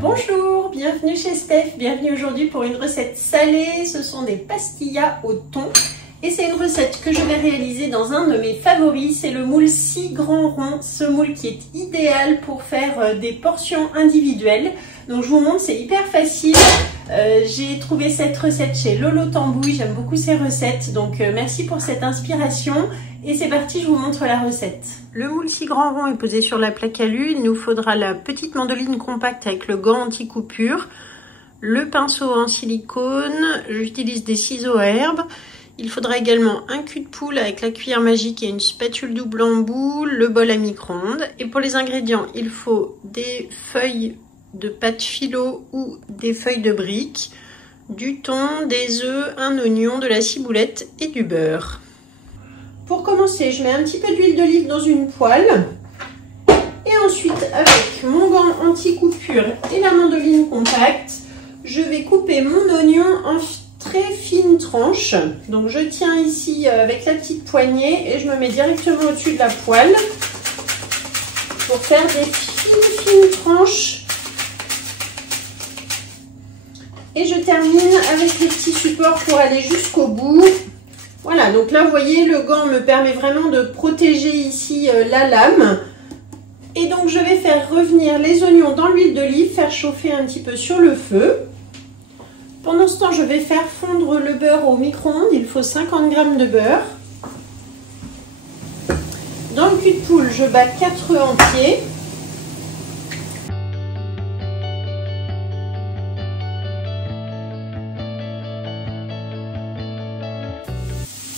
Bonjour, bienvenue chez Steph, bienvenue aujourd'hui pour une recette salée. Ce sont des pastillas au thon et c'est une recette que je vais réaliser dans un de mes favoris, c'est le moule 6 grands ronds. Ce moule qui est idéal pour faire des portions individuelles. Donc je vous montre, c'est hyper facile. J'ai trouvé cette recette chez Lolo Tambouille, j'aime beaucoup ces recettes, donc merci pour cette inspiration. Et c'est parti, je vous montre la recette. Le moule 6 grands ronds est posé sur la plaque alu. Il nous faudra la petite mandoline compacte avec le gant anti-coupure, le pinceau en silicone, j'utilise des ciseaux à herbe. Il faudra également un cul de poule avec la cuillère magique et une spatule double embout, le bol à micro-ondes. Et pour les ingrédients, il faut des feuilles de pâte philo ou des feuilles de briques, du thon, des œufs, un oignon, de la ciboulette et du beurre. Pour commencer, je mets un petit peu d'huile d'olive dans une poêle. Et ensuite, avec mon gant anti-coupure et la mandoline compacte, je vais couper mon oignon en très fines tranches. Donc je tiens ici avec la petite poignée et je me mets directement au-dessus de la poêle pour faire des fines tranches. Et je termine avec les petits supports pour aller jusqu'au bout. Voilà, donc là, vous voyez, le gant me permet vraiment de protéger ici la lame. Et donc, je vais faire revenir les oignons dans l'huile d'olive, faire chauffer un petit peu sur le feu. Pendant ce temps, je vais faire fondre le beurre au micro-ondes. Il faut 50 g de beurre. Dans le cul de poule, je bats 4 œufs entiers.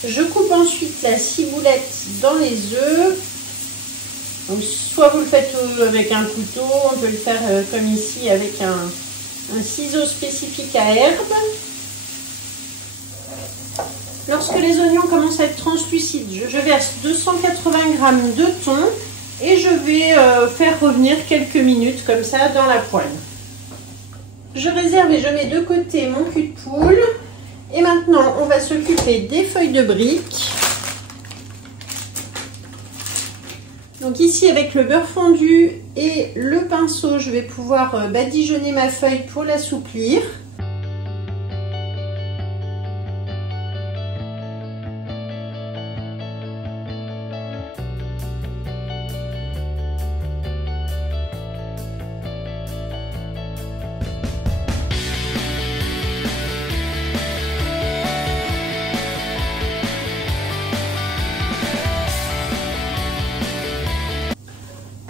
Je coupe ensuite la ciboulette dans les œufs. Donc, soit vous le faites avec un couteau, on peut le faire comme ici avec un ciseau spécifique à herbe. Lorsque les oignons commencent à être translucides, je verse 280 g de thon et je vais faire revenir quelques minutes comme ça dans la poêle. Je réserve et je mets de côté mon cul de poule. Et maintenant, on va s'occuper des feuilles de briques. Donc ici, avec le beurre fondu et le pinceau, je vais pouvoir badigeonner ma feuille pour l'assouplir.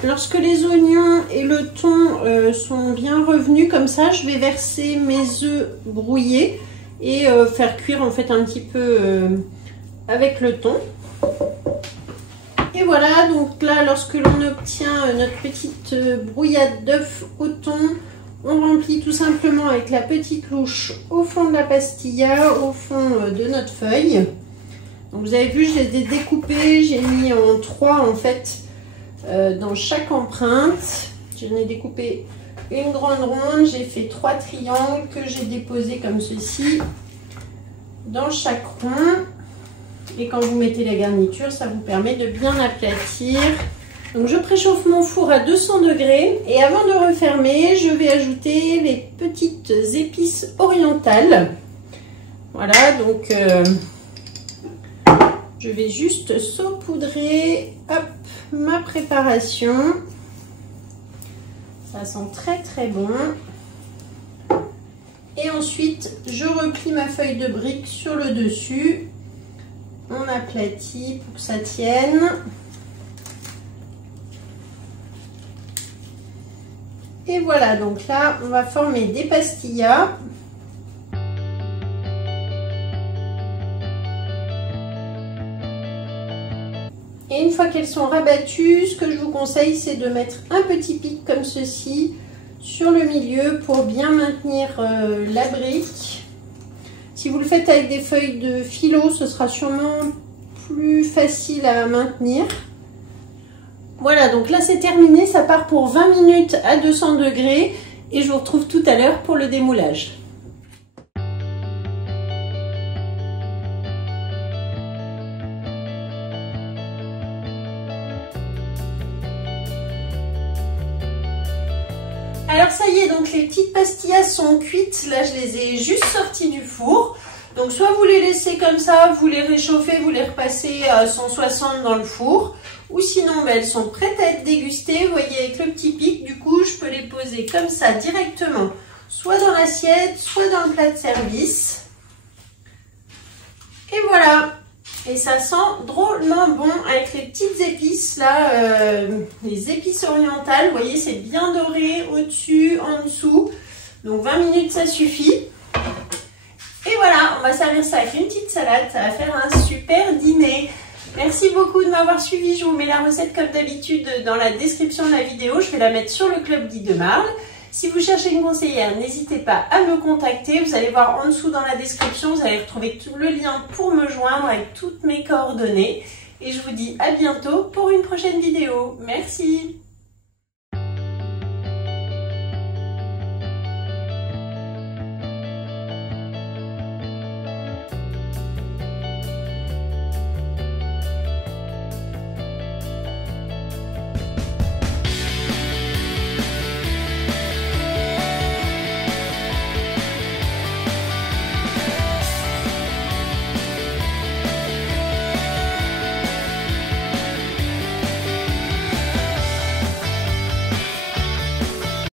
Lorsque les oignons et le thon sont bien revenus comme ça, je vais verser mes œufs brouillés et faire cuire en fait un petit peu avec le thon. Et voilà, donc là, lorsque l'on obtient notre petite brouillade d'œufs au thon, on remplit tout simplement avec la petite louche au fond de la pastilla, au fond de notre feuille. Donc vous avez vu, je les ai découpés, j'ai mis en 3 en fait. Dans chaque empreinte, j'en ai découpé une grande ronde, j'ai fait 3 triangles que j'ai déposés comme ceci dans chaque rond. Et quand vous mettez la garniture, ça vous permet de bien aplatir. Donc je préchauffe mon four à 200 degrés et avant de refermer, je vais ajouter les petites épices orientales. Voilà, donc je vais juste saupoudrer ma préparation. Ça sent très très bon. Et ensuite, je replie ma feuille de brique sur le dessus. On aplatit pour que ça tienne. Et voilà, donc là, on va former des pastillas. Et une fois qu'elles sont rabattues, ce que je vous conseille, c'est de mettre un petit pic comme ceci sur le milieu pour bien maintenir la brique. Si vous le faites avec des feuilles de philo, ce sera sûrement plus facile à maintenir. Voilà, donc là c'est terminé, ça part pour 20 minutes à 200 degrés et je vous retrouve tout à l'heure pour le démoulage. Alors ça y voyez, donc les petites pastillas sont cuites. Là, je les ai juste sorties du four. Donc, soit vous les laissez comme ça, vous les réchauffez, vous les repassez à 160 dans le four. Ou sinon, elles sont prêtes à être dégustées. Vous voyez, avec le petit pic, du coup, je peux les poser comme ça directement. Soit dans l'assiette, soit dans le plat de service. Et voilà. Et ça sent drôlement bon avec les petites épices là, les épices orientales. Vous voyez, c'est bien doré au-dessus, en dessous. Donc 20 minutes, ça suffit. Et voilà, on va servir ça avec une petite salade. Ça va faire un super dîner. Merci beaucoup de m'avoir suivi. Je vous mets la recette comme d'habitude dans la description de la vidéo. Je vais la mettre sur le Club Guide de Marle. Si vous cherchez une conseillère, n'hésitez pas à me contacter. Vous allez voir en dessous dans la description, vous allez retrouver tout le lien pour me joindre avec toutes mes coordonnées. Et je vous dis à bientôt pour une prochaine vidéo. Merci.